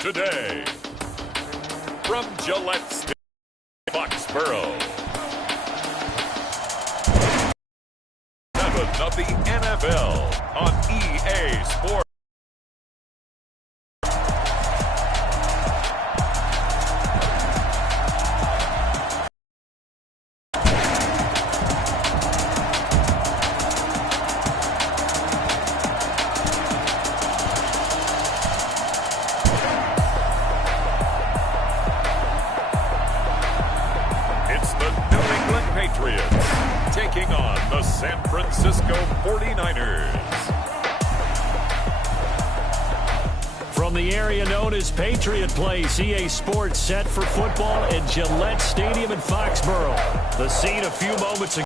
today. From Gillette Stadium, Foxborough. 7 of the NFL on EA Sports. Patriots taking on the San Francisco 49ers. From the area known as Patriot Place, EA Sports set for football at Gillette Stadium in Foxborough. The scene a few moments ago.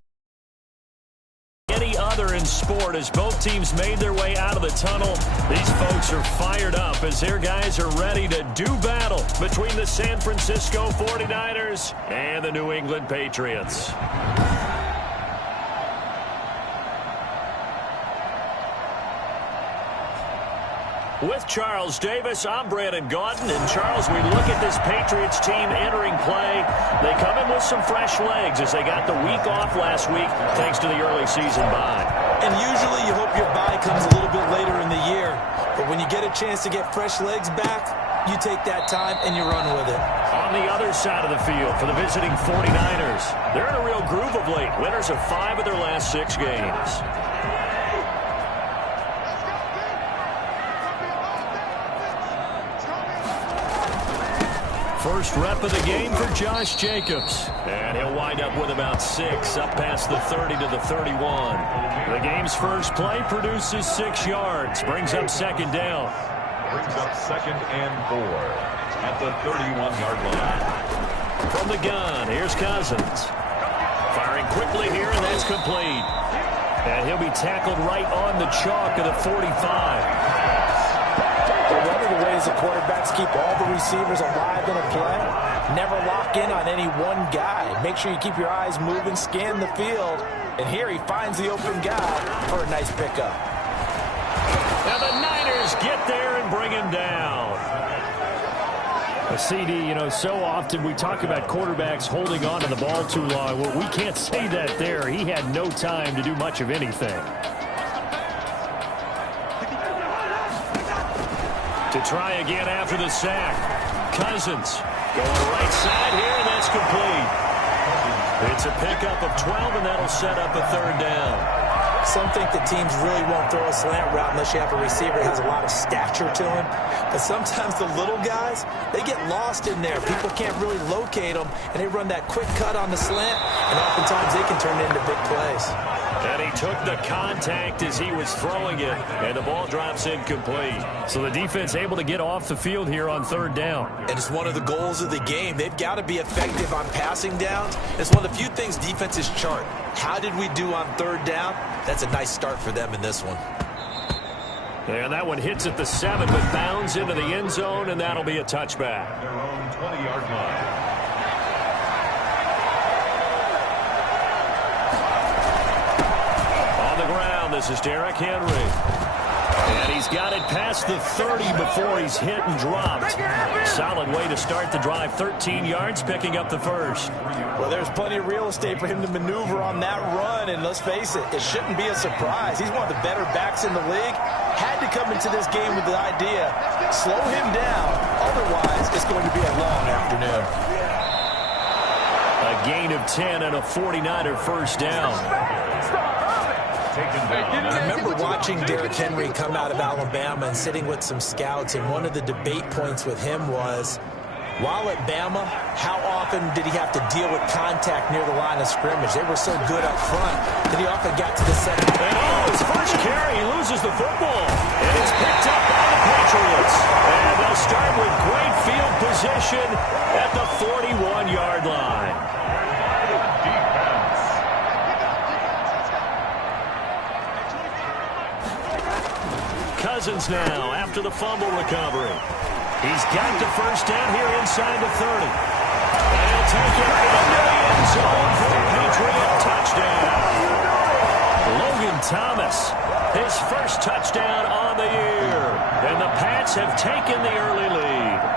Any other in sport as both teams made their way out of the tunnel. These folks are fired up as their guys are ready to do battle between the San Francisco 49ers and the New England Patriots. With Charles Davis, I'm Brandon Gaudin. And Charles, we look at this Patriots team entering play. They come in with some fresh legs as they got the week off last week thanks to the early season bye. And usually you hope your bye comes a little bit later in the year. But when you get a chance to get fresh legs back, you take that time and you run with it. On the other side of the field for the visiting 49ers, they're in a real groove of late. Winners of 5 of their last 6 games. First rep of the game for Josh Jacobs. And he'll wind up with about 6, up past the 30 to the 31. The game's first play produces 6 yards, brings up second down. Brings up 2nd and 4 at the 31-yard line. From the gun, here's Cousins. Firing quickly here, and that's complete. And he'll be tackled right on the chalk of the 45. One of the ways the quarterbacks keep all the receivers alive in a play, never lock in on any one guy. Make sure you keep your eyes moving, scan the field, and here he finds the open guy for a nice pickup. And the Niners get there and bring him down. A CD, you know, so often we talk about quarterbacks holding on to the ball too long. Well, we can't say that there. He had no time to do much of anything. To try again after the sack. Cousins going right side here, and that's complete. It's a pickup of 12, and that'll set up a 3rd down. Some think that teams really won't throw a slant route unless you have a receiver that has a lot of stature to him. But sometimes the little guys, they get lost in there. People can't really locate them, and they run that quick cut on the slant, and oftentimes they can turn it into big plays. And he took the contact as he was throwing it, and the ball drops incomplete. So the defense able to get off the field here on 3rd down. And it's one of the goals of the game. They've got to be effective on passing downs. It's one of the few things defenses chart. How did we do on 3rd down? That's a nice start for them in this one. And that one hits at the 7, but bounds into the end zone, and that'll be a touchback. Their own 20-yard line. This is Derrick Henry. And he's got it past the 30 before he's hit and dropped. Solid way to start the drive. 13 yards, picking up the first. Well, there's plenty of real estate for him to maneuver on that run. And let's face it, it shouldn't be a surprise. He's one of the better backs in the league. Had to come into this game with the idea, slow him down. Otherwise, it's going to be a long afternoon. A gain of 10 and a 49er first down. I remember watching Derrick Henry come out of Alabama and sitting with some scouts, and one of the debate points with him was, while at Bama, how often did he have to deal with contact near the line of scrimmage? They were so good up front that he often got to the second. Oh, his first carry, he loses the football. And it's picked up by the Patriots. And they'll start with great field position at the 41-yard line. Cousins now after the fumble recovery. He's got the first down here inside the 30. And he'll take it into the end zone for a Patriot touchdown. Logan Thomas, his first touchdown on the year. And the Pats have taken the early lead.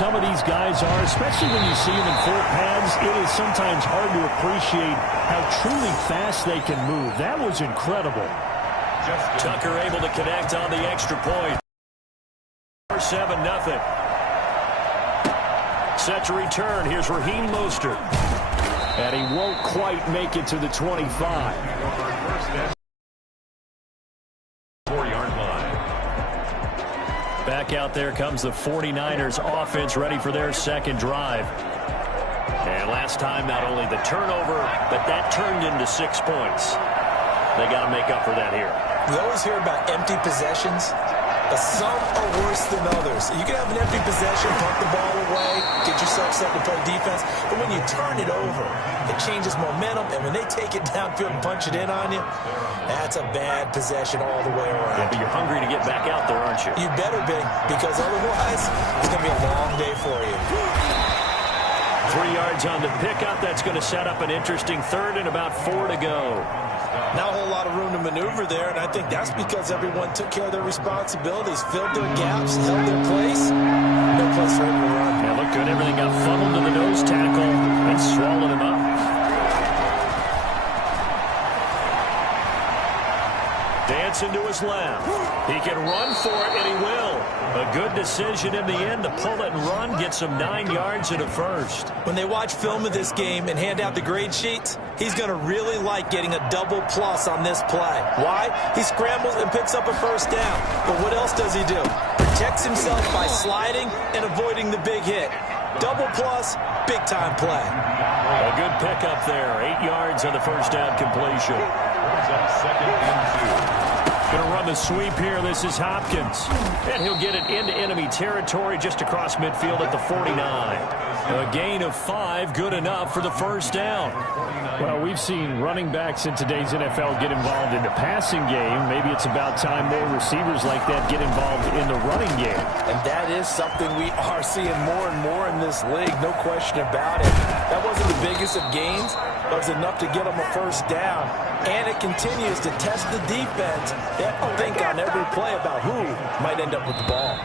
some of these guys are, especially when you see them in full pads, it is sometimes hard to appreciate how truly fast they can move. That was incredible. Tucker able to connect on the extra point. 7-0. Set to return. Here's Raheem Mostert. And he won't quite make it to the 25. 4-yard line. Back out there comes the 49ers offense ready for their second drive. And last time, not only the turnover, but that turned into 6 points. They got to make up for that here. We always hear about empty possessions, but some are worse than others. You can have an empty possession, punt the ball away, get yourself set to play defense, but when you turn it over, it changes momentum, and when they take it downfield and punch it in on you, that's a bad possession all the way around. Yeah, but you're hungry to get back out there, aren't you? You better be, because otherwise, it's going to be a long day for you. 3 yards on the pickup. That's going to set up an interesting third and about 4 to go. Not a whole lot of room to maneuver there, and I think that's because everyone took care of their responsibilities, filled their gaps, held their place. No place for him to run. Yeah, looked good. Everything got funneled to the nose tackle and swallowed him up. Dancing to his left. He can run for it, and he will. A good decision in the end to pull it and run, gets him 9 yards and a first. When they watch film of this game and hand out the grade sheets, he's going to really like getting a double plus on this play. Why? He scrambles and picks up a first down. But what else does he do? Protects himself by sliding and avoiding the big hit. Double plus, big-time play. A good pickup there. 8 yards on the first down completion. Second and 2. Going to run the sweep here. This is Hopkins. And he'll get it into enemy territory just across midfield at the 49. A gain of 5, good enough for the first down. Well, we've seen running backs in today's NFL get involved in the passing game. Maybe it's about time more receivers like that get involved in the running game. And that is something we are seeing more and more in this league, no question about it. That wasn't the biggest of gains, but it was enough to get them a first down. And it continues to test the defense. They have to think on every play about who might end up with the ball.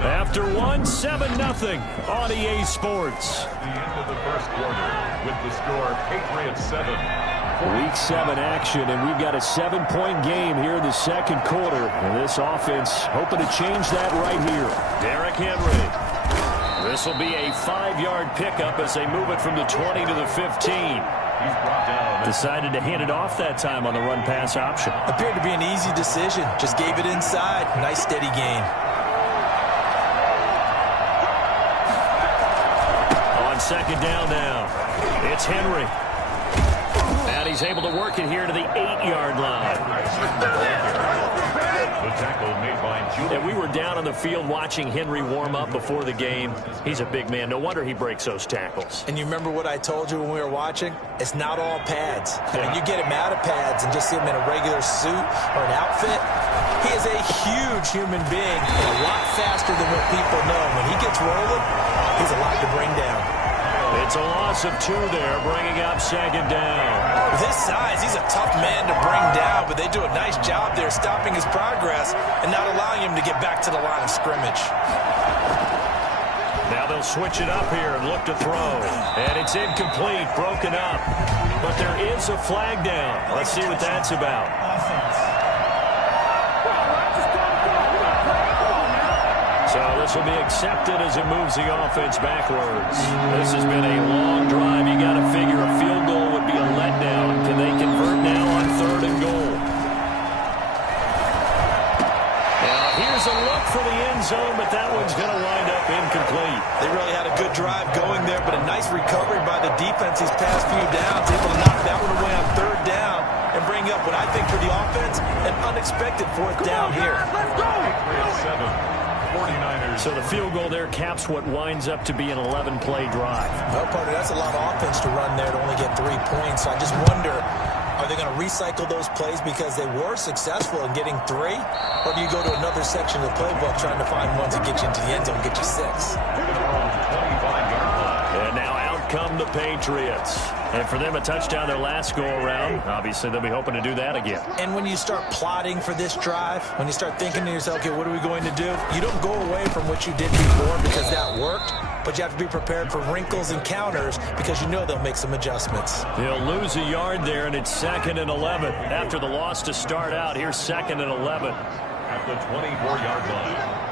After 7-0 on EA Sports. The end of the first quarter with the score Patriots 7. Week 7 action, and we've got a 7-point game here in the second quarter. And this offense hoping to change that right here. Derrick Henry. This will be a 5-yard pickup as they move it from the 20 to the 15. He's brought down. Decided to hand it off that time on the run-pass option. Appeared to be an easy decision. Just gave it inside. Nice, steady gain. On second down now, it's Henry. And he's able to work it here to the 8-yard line. The tackle made by Julian. And we were down on the field watching Henry warm up before the game. He's a big man. No wonder he breaks those tackles. And you remember what I told you when we were watching? It's not all pads. I mean, you get him out of pads and just see him in a regular suit or an outfit. He is a huge human being and a lot faster than what people know. When he gets rolling, he's a lot to bring down. It's a loss of 2 there, bringing up second down. With his size, he's a tough man to bring down, but they do a nice job there stopping his progress and not allowing him to get back to the line of scrimmage. Now they'll switch it up here and look to throw. And it's incomplete, broken up. But there is a flag down. Let's see what that's about. So this will be accepted as it moves the offense backwards. This has been a long drive. You got to figure a field goal would be a letdown. Can they convert now on 3rd and goal? Now here's a look for the end zone, but that one's going to wind up incomplete. They really had a good drive going there, but a nice recovery by the defense these past few downs, able to knock that one away on 3rd down and bring up what I think for the offense, an unexpected 4th down here. Let's go! 7. 49ers. So the field goal there caps what winds up to be an 11-play drive. Well, partner, that's a lot of offense to run there to only get 3 points. So I just wonder, are they going to recycle those plays because they were successful in getting 3? Or do you go to another section of the playbook trying to find ones that get you into the end zone and get you 6? And now out come the Patriots. And for them, a touchdown their last go-around. Obviously, they'll be hoping to do that again. And when you start plotting for this drive, when you start thinking to yourself, okay, what are we going to do? You don't go away from what you did before because that worked, but you have to be prepared for wrinkles and counters because you know they'll make some adjustments. They'll lose a yard there, and it's 2nd and 11. After the loss to start out, here's 2nd and 11. At the 24-yard line.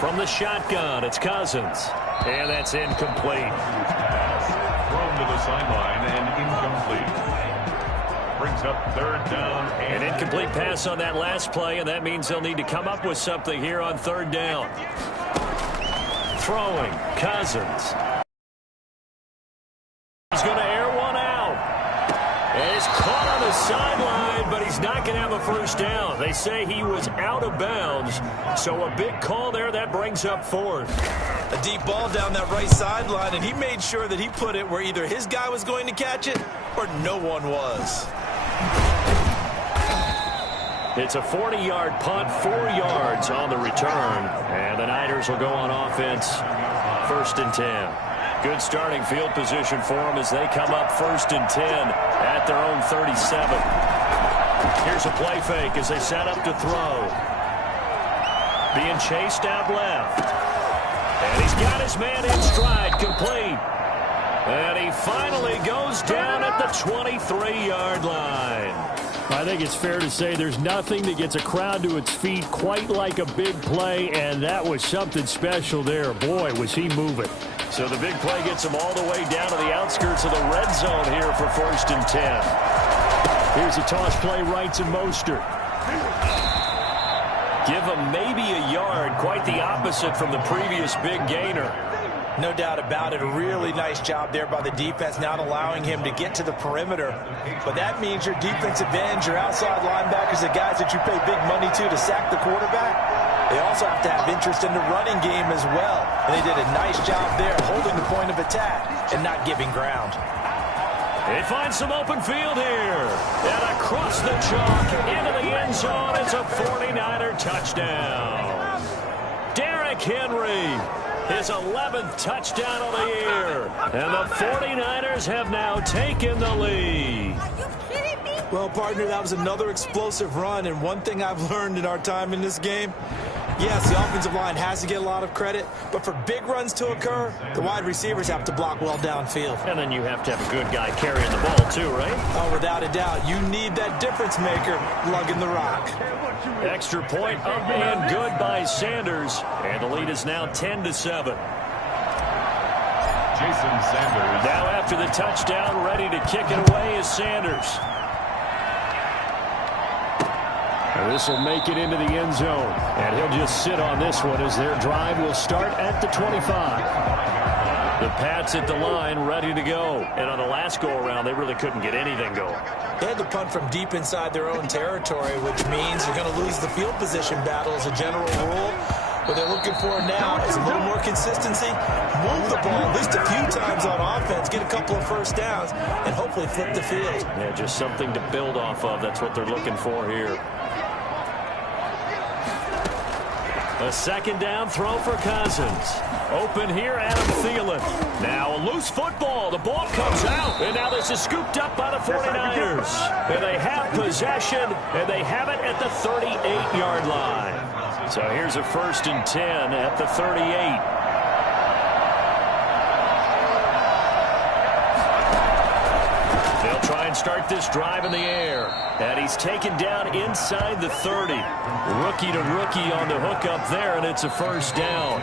From the shotgun, it's Cousins. And that's incomplete. Thrown to the sideline and incomplete. Brings up 3rd down. An incomplete pass on that last play, and that means they'll need to come up with something here on 3rd down. Throwing, Cousins. He's going to air one out. And he's caught on the sideline, but he's not going to have a first down. They say he was out of bounds, so a big call there. That brings up 4th. A deep ball down that right sideline, and he made sure that he put it where either his guy was going to catch it or no one was. It's a 40-yard punt, 4 yards on the return, and the Niners will go on offense, 1st and 10. Good starting field position for them as they come up 1st and 10 at their own 37. Here's a play fake as they set up to throw. Being chased out left. And he's got his man in stride, complete. And he finally goes down at the 23-yard line. I think it's fair to say there's nothing that gets a crowd to its feet quite like a big play, and that was something special there. Boy, was he moving. So the big play gets him all the way down to the outskirts of the red zone here for 1st and 10. Here's a toss play right to Mostert. Give him maybe a yard, quite the opposite from the previous big gainer. No doubt about it. A really nice job there by the defense, not allowing him to get to the perimeter. But that means your defensive ends, your outside linebackers, the guys that you pay big money to sack the quarterback, they also have to have interest in the running game as well. And they did a nice job there holding the point of attack and not giving ground. They find some open field here. And across the chalk into the end zone. It's a 49er touchdown. Derrick Henry, his 11th touchdown of the year. And the 49ers have now taken the lead. Well, partner, that was another explosive run. And one thing I've learned in our time in this game, yes, the offensive line has to get a lot of credit, but for big runs to occur, the wide receivers have to block well downfield. And then you have to have a good guy carrying the ball too, right? Oh, without a doubt. You need that difference maker lugging the rock. Extra point up and good by Sanders. And the lead is now 10-7. Jason Sanders. Now after the touchdown, ready to kick it away is Sanders. This will make it into the end zone. And he'll just sit on this one as their drive will start at the 25. The Pats at the line, ready to go. And on the last go-around, they really couldn't get anything going. They had to punt from deep inside their own territory, which means you're going to lose the field position battle as a general rule. What they're looking for now is a little more consistency, move the ball at least a few times on offense, get a couple of first downs, and hopefully flip the field. Yeah, just something to build off of. That's what they're looking for here. A 2nd down throw for Cousins. Open here, Adam Thielen. Now a loose football. The ball comes out. And now this is scooped up by the 49ers. And they have possession, and they have it at the 38-yard line. So here's a 1st and 10 at the 38. They'll try and start this drive in the air. And he's taken down inside the 30. Rookie to rookie on the hook up there, and it's a 1st down.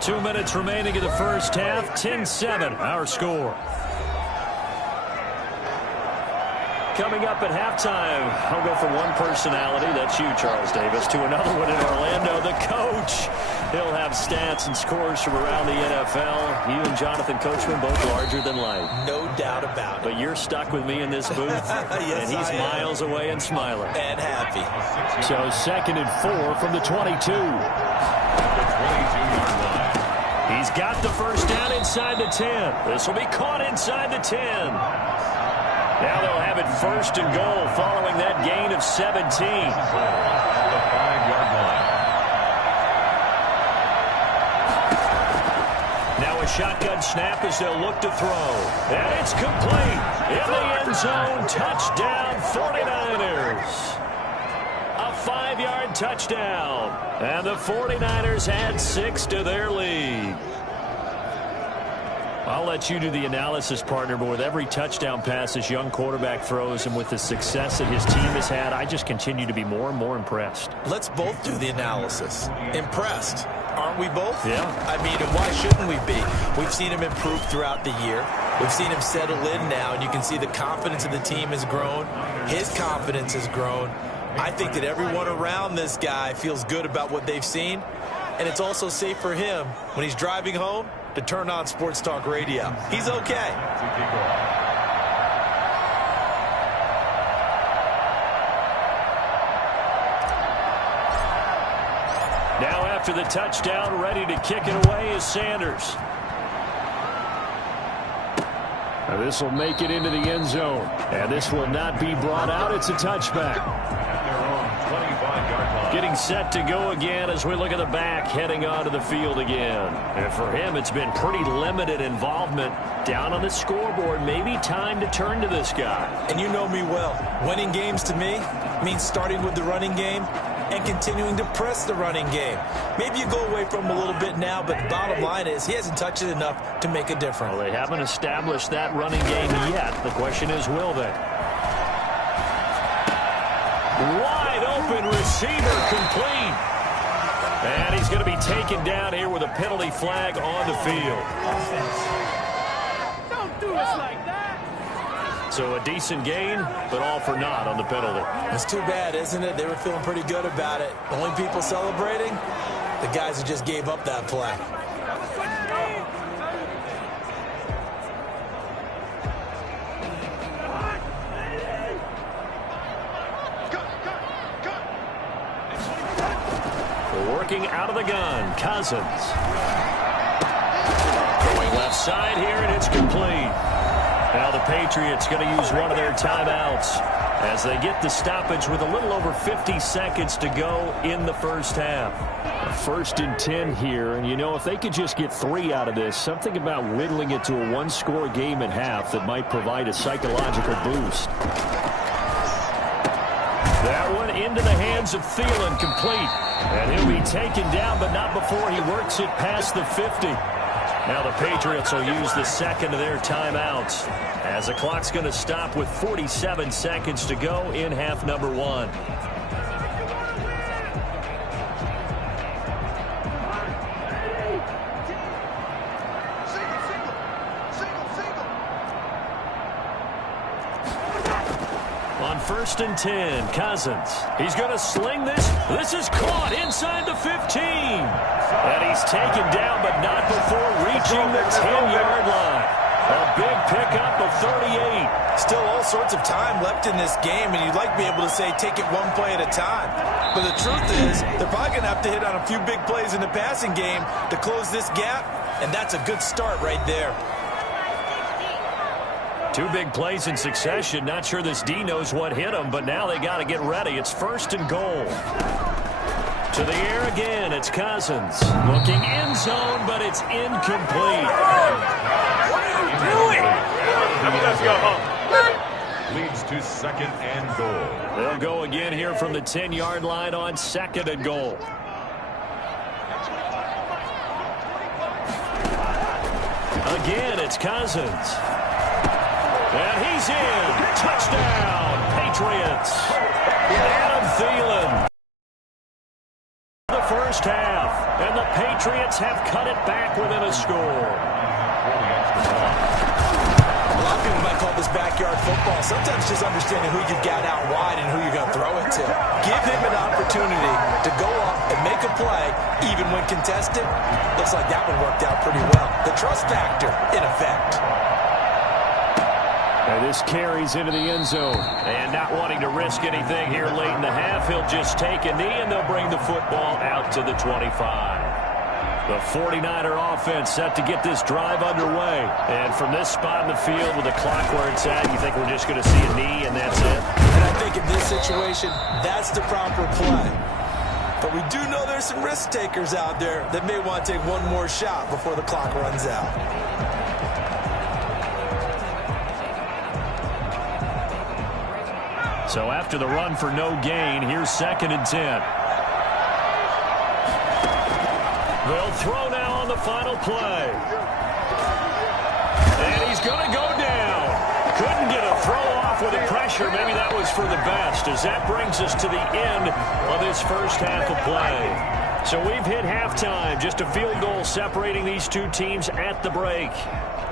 2 minutes remaining in the first half. 10-7, our score. Coming up at halftime, I'll go from one personality, that's you, Charles Davis, to another one in Orlando, the coach. He'll have stats and scores from around the NFL. You and Jonathan Coachman, both larger than life. No doubt about it. But you're stuck with me in this booth, yes, and he's miles away and smiling. And happy. So 2nd and 4 from the 22. The 22-yard line. He's got the first down inside the 10. This will be caught inside the 10. Now they'll have it 1st and goal following that gain of 17. The 5-yard line. shotgun snap as they'll look to throw. And it's complete. In the end zone, touchdown 49ers. A 5-yard touchdown. And the 49ers add 6 to their lead. I'll let you do the analysis, partner, but with every touchdown pass this young quarterback throws and with the success that his team has had, I just continue to be more and more impressed. Let's both do the analysis. Impressed. Aren't we both? Yeah. I mean, and why shouldn't we be? We've seen him improve throughout the year. We've seen him settle in now, and you can see the confidence of the team has grown. His confidence has grown. I think that everyone around this guy feels good about what they've seen, and it's also safe for him when he's driving home to turn on Sports Talk Radio. He's okay. Now after the touchdown, ready to kick it away is Sanders. Now this will make it into the end zone. And this will not be brought out. It's a touchback. Getting set to go again as we look at the back, heading onto the field again. And for him, it's been pretty limited involvement down on the scoreboard. Maybe time to turn to this guy. And you know me well. Winning games to me means starting with the running game and continuing to press the running game. Maybe you go away from him a little bit now, but the bottom line is he hasn't touched it enough to make a difference. Well, they haven't established that running game yet. The question is, will they? Wide open receiver complete. And he's going to be taken down here with a penalty flag on the field. Don't do us like that. So a decent gain, but all for naught on the penalty. It's too bad, isn't it? They were feeling pretty good about it. The only people celebrating, the guys who just gave up that play. Working out of the gun, Cousins. Going left side here, and it's complete. Now the Patriots going to use one of their timeouts as they get the stoppage with a little over 50 seconds to go in the first half. A 1st and 10 here, and you know, if they could just get 3 out of this, something about whittling it to a one-score game at half that might provide a psychological boost. That one into the hands of Thielen, complete. And he'll be taken down, but not before he works it past the 50. Now the Patriots will use the second of their timeouts as the clock's going to stop with 47 seconds to go in half number 1. On 1st and 10, Cousins. He's going to sling this. This is caught inside the 15. And he's taken down, but not before reaching the 10-yard line. A big pickup of 38. Still all sorts of time left in this game, and you'd like to be able to say take it one play at a time. But the truth is, they're probably going to have to hit on a few big plays in the passing game to close this gap, and that's a good start right there. 2 big plays in succession. Not sure this D knows what hit him, but now they got to get ready. It's 1st and goal. To the air again, it's Cousins. Looking end zone, but it's incomplete. What are you doing? Let's go home. Leads to 2nd and goal. They'll go again here from the 10-yard line on 2nd and goal. Again, it's Cousins. And he's in. Touchdown, Patriots. Adam Thielen. The first half, and the Patriots have cut it back within a score. A lot of people might call this backyard football. Sometimes just understanding who you've got out wide and who you're going to throw it to. Give him an opportunity to go up and make a play, even when contested. Looks like that one worked out pretty well. The trust factor, in effect. And this carries into the end zone. And not wanting to risk anything here late in the half, he'll just take a knee, and they'll bring the football out to the 25. The 49er offense set to get this drive underway. And from this spot in the field with the clock where it's at, you think we're just going to see a knee and that's it? And I think in this situation, that's the proper play. But we do know there's some risk takers out there that may want to take one more shot before the clock runs out. So after the run for no gain, here's 2nd and 10. They'll throw now on the final play. And he's going to go down. Couldn't get a throw off with the pressure. Maybe that was for the best, as that brings us to the end of this first half of play. So we've hit halftime. Just a field goal separating these two teams at the break.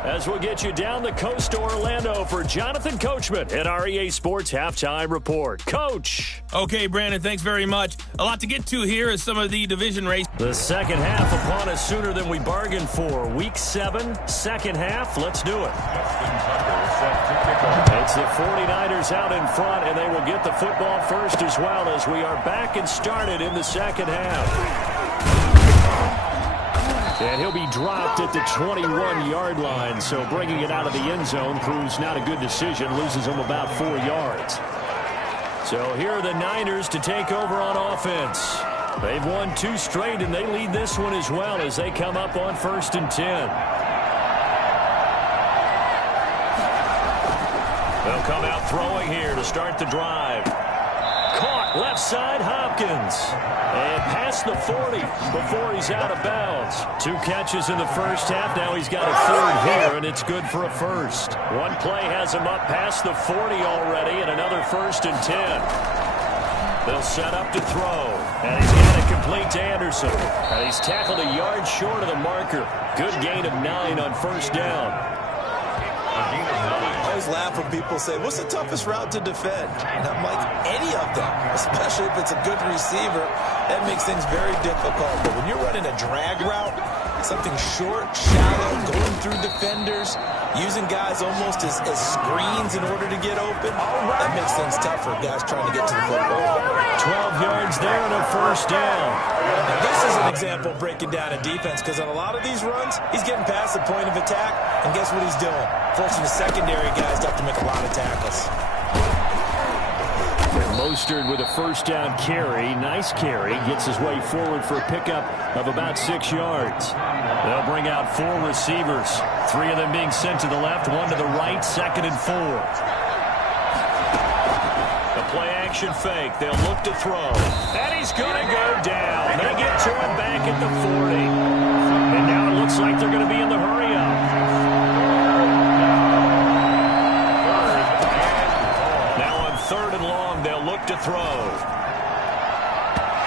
As we'll get you down the coast to Orlando for Jonathan Coachman at our EA Sports Halftime Report. Coach. Okay, Brandon, thanks very much. A lot to get to here is some of the division race. The second half upon us sooner than we bargained for. Week 7, second half. Let's do it. It's the 49ers out in front, and they will get the football first as well, as we are back and started in the second half. And he'll be dropped at the 21-yard line, so bringing it out of the end zone proves not a good decision, loses him about 4 yards. So here are the Niners to take over on offense. They've won 2 straight, and they lead this one as well as they come up on 1st and 10. They'll come out throwing here to start the drive. Caught left side, Hopkins. And past the 40 before he's out of bounds. 2 catches in the first half. Now he's got a 3rd here, and it's good for a first. One play has him up past the 40 already, and another 1st and 10. They'll set up to throw. And he's got it complete to Anderson. And he's tackled a yard short of the marker. Good gain of 9 on 1st down. I always laugh when people say, what's the toughest route to defend? And I'm like, any of them, especially if it's a good receiver. That makes things very difficult. But when you're running a drag route, something short, shallow, going through defenders, using guys almost as screens in order to get open, that makes things tough for guys trying to get to the football. 12 yards there and a 1st down. Now, this is an example of breaking down a defense, because on a lot of these runs, he's getting past the point of attack, and guess what he's doing? Forcing the secondary guys to have to make a lot of tackles. Mostert with a 1st down carry. Nice carry. Gets his way forward for a pickup of about 6 yards. They'll bring out 4 receivers. 3 of them being sent to the left, 1 to the right, 2nd and 4. The play action fake. They'll look to throw. And he's going to go down. They get to him back at the 40. And now it looks like they're going to be in the hurry up. To throw.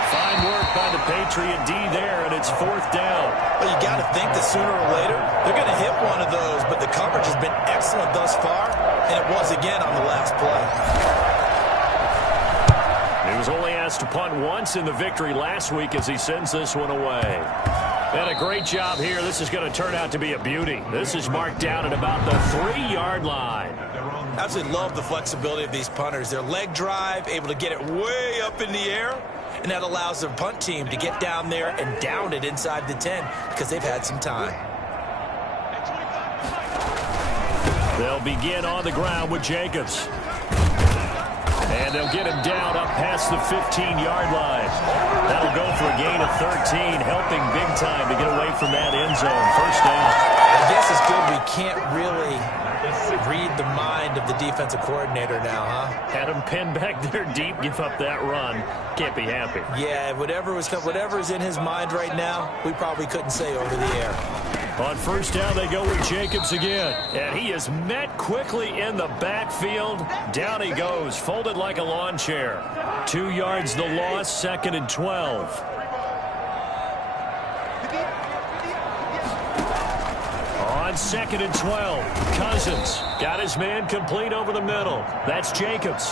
Fine work by the Patriot D there, and it's 4th down. Well, you got to think that sooner or later they're going to hit one of those, but the coverage has been excellent thus far, and it was again on the last play. He was only asked to punt once in the victory last week as he sends this one away. And a great job here. This is going to turn out to be a beauty. This is marked down at about the 3-yard line. Absolutely love the flexibility of these punters. Their leg drive, able to get it way up in the air, and that allows their punt team to get down there and down it inside the 10 because they've had some time. They'll begin on the ground with Jacobs. And they'll get him down up past the 15-yard line. That'll go for a gain of 13, helping big time to get away from that end zone. 1st down. I guess it's good we can't really read the mind of the defensive coordinator now, huh? Had him pinned back there deep, give up that run. Can't be happy. Yeah, whatever's in his mind right now, we probably couldn't say over the air. On 1st down, they go with Jacobs again. And he is met quickly in the backfield. Down he goes, folded like a lawn chair. 2 yards the loss, 2nd and 12. On 2nd and 12, Cousins got his man complete over the middle. That's Jacobs.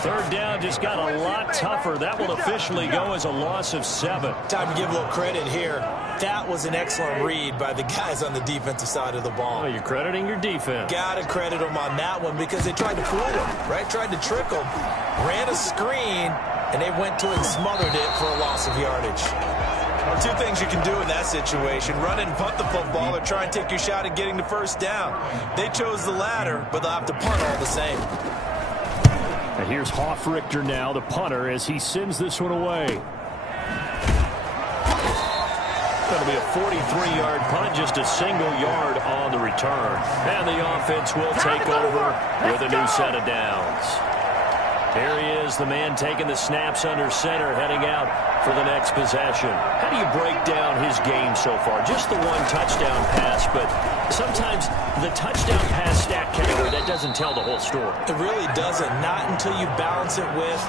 3rd down just got a lot tougher. That will officially go as a loss of 7. Time to give a little credit here. That was an excellent read by the guys on the defensive side of the ball. Oh, you're crediting your defense. Got to credit them on that one because they tried to fool him, right? Tried to trick him. Ran a screen, and they went to it and smothered it for a loss of yardage. Well, 2 things you can do in that situation. Run and punt the football or try and take your shot at getting the 1st down. They chose the latter, but they'll have to punt all the same. And here's Hofrichter now, the punter, as he sends this one away. It'll be a 43-yard punt, just a single yard on the return. And the offense will take over with a new set of downs. Here he is, the man taking the snaps under center, heading out for the next possession. How do you break down his game so far? Just the one touchdown pass, but sometimes the touchdown pass stat category, that doesn't tell the whole story. It really doesn't, not until you balance it with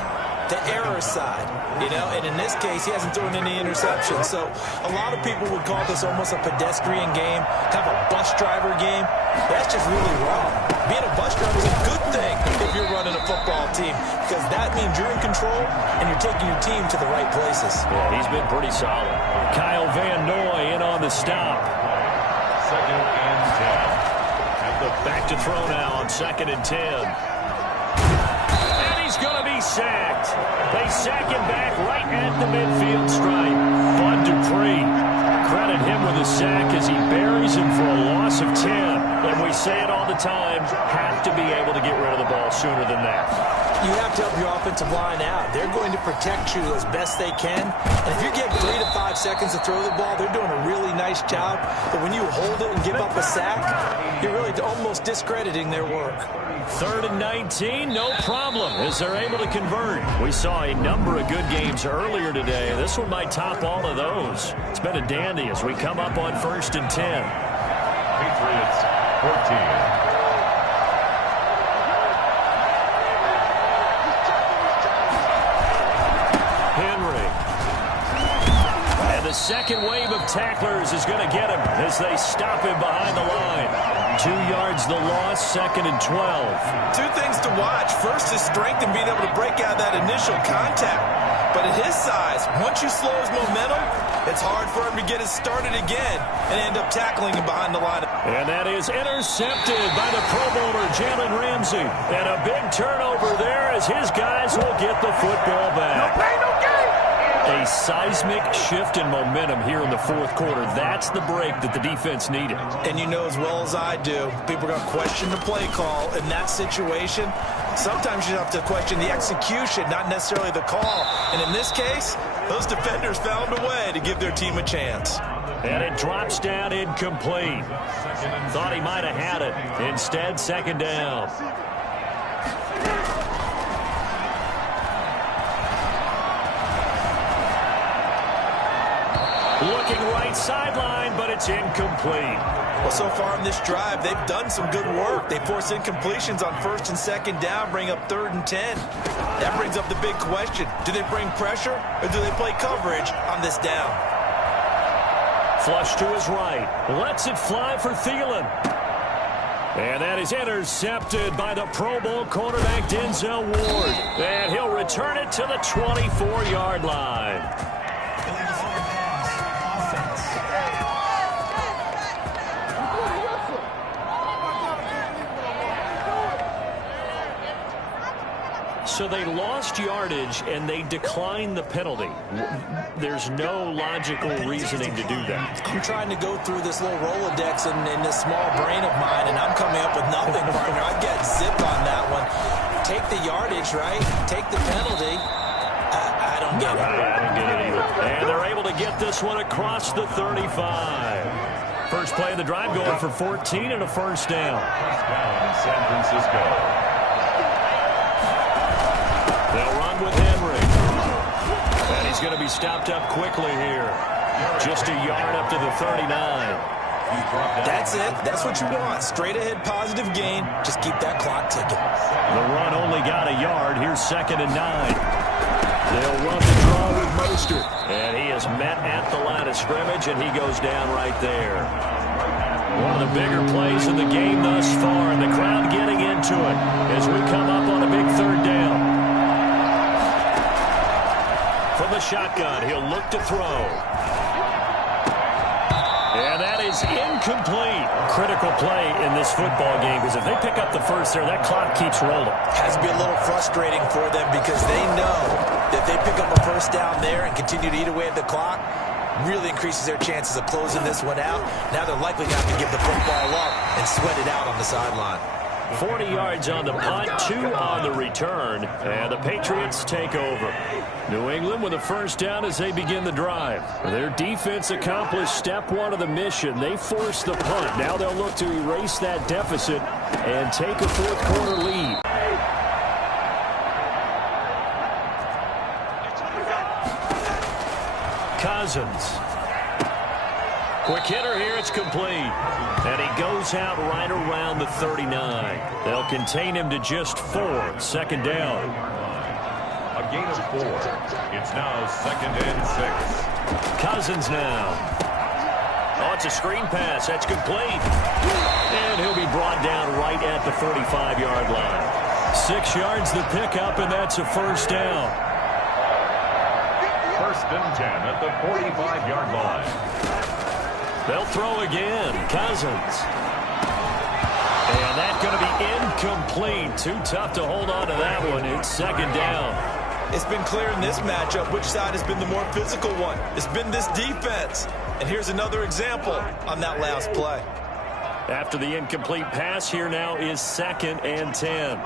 the error side, and in this case, he hasn't thrown any interceptions. So a lot of people would call this almost a pedestrian game, kind of a bus driver game. That's just really wrong. Being a bus driver is a good thing if you're running a football team, because that means you're in control and you're taking your team to the right places. Yeah, he's been pretty solid. Kyle Van Noy in on the stop. 2nd and 10. Back to throw now on 2nd and 10. Going to be sacked. They sack him back right at the midfield stripe. Bud Dupree, credit him with a sack as he buries him for a loss of 10. And we say it all the time, have to be able to get rid of the ball sooner than that. You have to help your offensive line out. They're going to protect you as best they can. And if you get 3 to 5 seconds to throw the ball, they're doing a really nice job. But when you hold it and give up a sack, you're really almost discrediting their work. 3rd and 19, no problem, as they're able to convert. We saw a number of good games earlier today. This one might top all of those. It's been a dandy as we come up on 1st and 10. Patriots 14. The second wave of tacklers is going to get him as they stop him behind the line. 2 yards the loss, 2nd and 12. 2 things to watch. First, his strength and being able to break out that initial contact. But at his size, once you slow his momentum, it's hard for him to get it started again and end up tackling him behind the line. And that is intercepted by the Pro Bowler, Jalen Ramsey. And a big turnover there as his guys will get the football back. No pain, no gain. A seismic shift in momentum here in the 4th quarter. That's the break that the defense needed. And you know as well as I do, people are going to question the play call in that situation. Sometimes you have to question the execution, not necessarily the call. And in this case, those defenders found a way to give their team a chance. And it drops down incomplete. Thought he might have had it. Instead, 2nd down. Looking right sideline, but it's incomplete. Well, so far in this drive, they've done some good work. They force incompletions on 1st and 2nd down, bring up 3rd and 10. That brings up the big question. Do they bring pressure or do they play coverage on this down? Flush to his right. Lets it fly for Thielen. And that is intercepted by the Pro Bowl cornerback Denzel Ward. And he'll return it to the 24-yard line. So they lost yardage, and they declined the penalty. There's no logical reasoning to do that. I'm trying to go through this little Rolodex in this small brain of mine, and I'm coming up with nothing, partner. I get zipped on that one. Take the yardage, right? Take the penalty. I don't get it. I don't get it either. And they're able to get this one across the 35. First play of the drive going for 14 and a 1st down. First down, San Francisco. They'll run with Henry. And he's going to be stopped up quickly here. Just a yard up to the 39. That's it. That's what you want. Straight ahead positive gain. Just keep that clock ticking. The run only got a yard. Here's 2nd and 9. They'll run the draw with Mostert. And he is met at the line of scrimmage, and he goes down right there. One of the bigger plays in the game thus far, and the crowd getting into it as we come up on a big 3rd down. From the shotgun, he'll look to throw. And that is incomplete. Critical play in this football game, because if they pick up the first there, that clock keeps rolling. Has to be a little frustrating for them because they know that if they pick up a 1st down there and continue to eat away at the clock, really increases their chances of closing this one out. Now they're likely going to have to give the football up and sweat it out on the sideline. 40 yards on the punt, 2 on the return, and the Patriots take over. New England with a first down as they begin the drive. Their defense accomplished step 1 of the mission. They forced the punt. Now they'll look to erase that deficit and take a fourth-quarter lead. Cousins. Quick hitter here, it's complete. And he goes out right around the 39. They'll contain him to just 4. Second down. A gain of 4. It's now 2nd and 6. Cousins now. Oh, it's a screen pass. That's complete. And he'll be brought down right at the 45-yard line. 6 yards the pickup, and that's a first down. 1st and 10 at the 45-yard line. They'll throw again. Cousins. And that's going to be incomplete. Too tough to hold on to that one. It's second down. It's been clear in this matchup which side has been the more physical one. It's been this defense. And here's another example on that last play. After the incomplete pass, here now is 2nd and 10.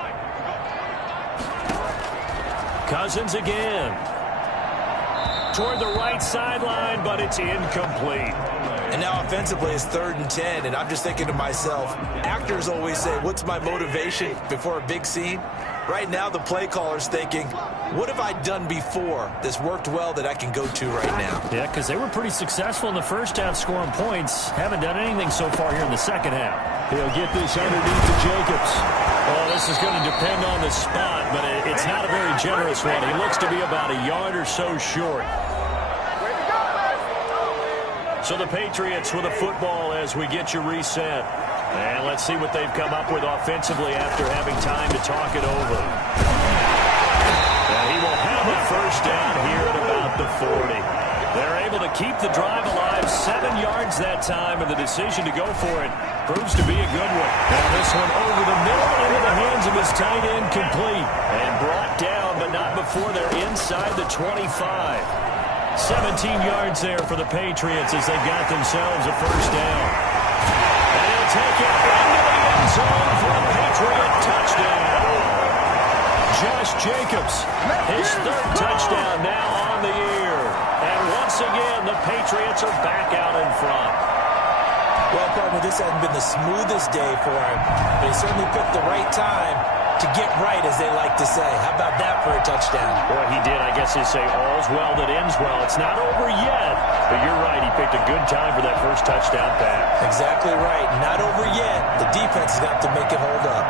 Cousins again. Toward the right sideline, but it's incomplete. And now offensively it's 3rd and 10, and I'm just thinking to myself, actors always say, what's my motivation before a big scene? Right now the play caller's thinking, what have I done before that's worked well that I can go to right now? Yeah, because they were pretty successful in the first half scoring points. Haven't done anything so far here in the second half. He'll get this underneath to Jacobs. Well, this is going to depend on the spot, but it's not a very generous one. He looks to be about a yard or so short. So the Patriots with a football as we get you reset. And let's see what they've come up with offensively after having time to talk it over. And he will have a first down here at about the 40. They're able to keep the drive alive, 7 yards that time, and the decision to go for it proves to be a good one. And this one over the middle into the hands of his tight end, complete. And brought down, but not before they're inside the 25. 17 yards there for the Patriots as they got themselves a first down. And he'll take it into the end zone for a Patriot touchdown. Josh Jacobs, his 3rd touchdown now on the year. And once again, the Patriots are back out in front. Well, partner, this hasn't been the smoothest day for him, but he certainly picked the right time to get right, as they like to say. How about that for a touchdown? Boy, he did. I guess they say all's well that ends well. It's not over yet, but you're right. He picked a good time for that first touchdown pass. Exactly right. Not over yet. The defense has got to make it hold up.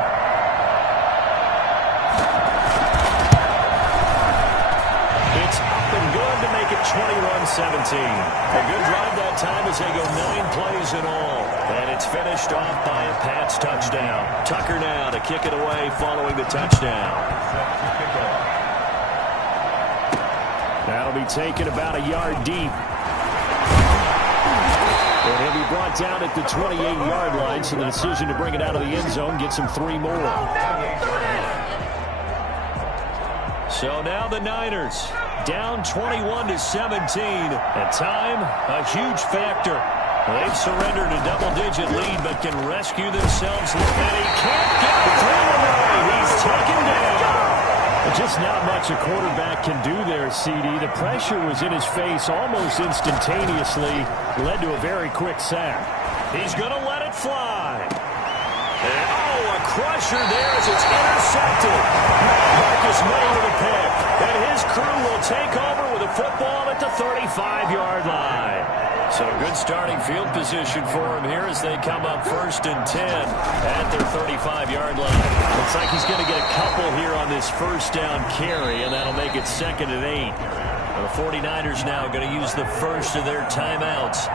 It's up and good to make it 21-17. A good drive that time as they go 9 plays in all. And it's finished off by a Pats touchdown. Tucker now to kick it away following the touchdown. That'll be taken about a yard deep. And he'll be brought down at the 28-yard line, so the decision to bring it out of the end zone gets him 3 more. So now the Niners down 21-17. At time, a huge factor. They've surrendered a double-digit lead, but can rescue themselves. And he can't get through. He's taken down. Just not much a quarterback can do there, CD. The pressure was in his face almost instantaneously. Led to a very quick sack. He's going to let it fly. And, a crusher there as it's intercepted. Marcus May with a pick. And his crew will take over with a football at the 35-yard line. So good starting field position for him here as they come up 1st and 10 at their 35-yard line. Looks like he's going to get a couple here on this first down carry, and that'll make it 2nd and 8. The 49ers now going to use the first of their timeouts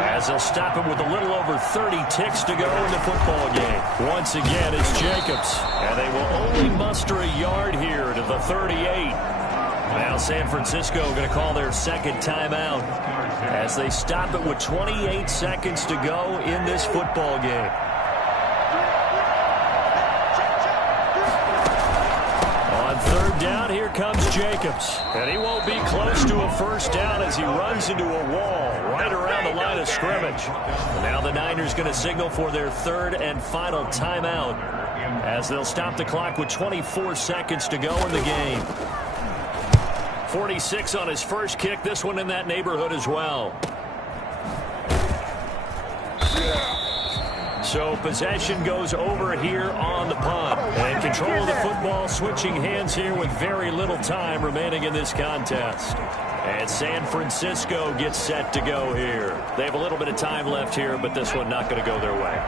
as they'll stop him with a little over 30 ticks to go in the football game. Once again, it's Jacobs, and they will only muster a yard here to the 38. Now San Francisco going to call their 2nd timeout as they stop it with 28 seconds to go in this football game. On 3rd down. Here comes Jacobs. And he won't be close to a first down as he runs into a wall right around the line of scrimmage. Now the Niners going to signal for their third and final timeout as they'll stop the clock with 24 seconds to go in the game. 46 on his first kick. This one in that neighborhood as well. So possession goes over here on the punt. And control of the football switching hands here with very little time remaining in this contest. And San Francisco gets set to go here. They have a little bit of time left here, but this one not going to go their way.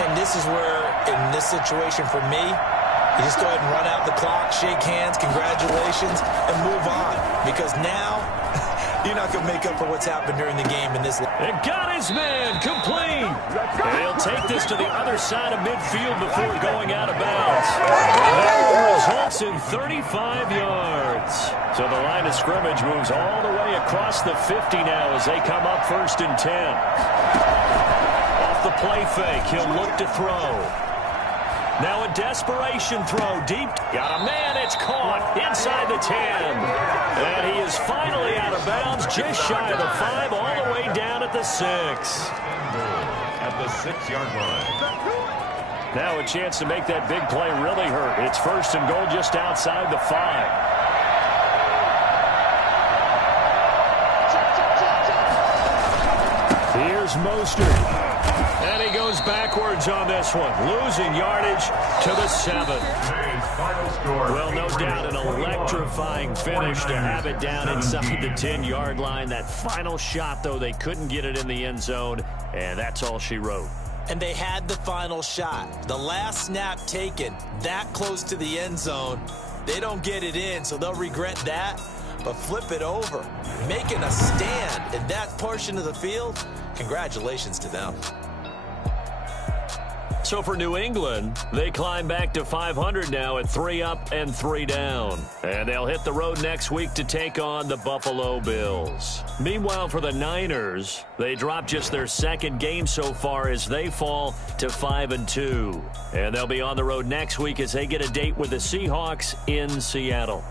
And this is where, in this situation for me, you just go ahead and run out the clock, shake hands, congratulations, and move on. Because now, you're not going to make up for what's happened during the game in this. And got his man complete. And he'll take this to the other side of midfield before going out of bounds. That results in 35 yards. So the line of scrimmage moves all the way across the 50 now as they come up 1st and 10. Off the play fake, he'll look to throw. Now a desperation throw deep. Got a man, it's caught inside the 10. And he is finally out of bounds, just shy of the 5, all the way down at the 6. At the 6-yard line. Now a chance to make that big play really hurt. It's 1st and goal just outside the 5. Here's Mostert. And he goes backwards on this one, losing yardage to the 7. Well, no doubt an electrifying finish to have it down inside the 10-yard line. That final shot, though, they couldn't get it in the end zone, and that's all she wrote. And they had the final shot. The last snap taken that close to the end zone. They don't get it in, so they'll regret that. But flip it over, making a stand in that portion of the field, congratulations to them. So for New England, they climb back to 500 now at 3 up and 3 down. And they'll hit the road next week to take on the Buffalo Bills. Meanwhile, for the Niners, they drop just their second game so far as they fall to 5-2. And they'll be on the road next week as they get a date with the Seahawks in Seattle.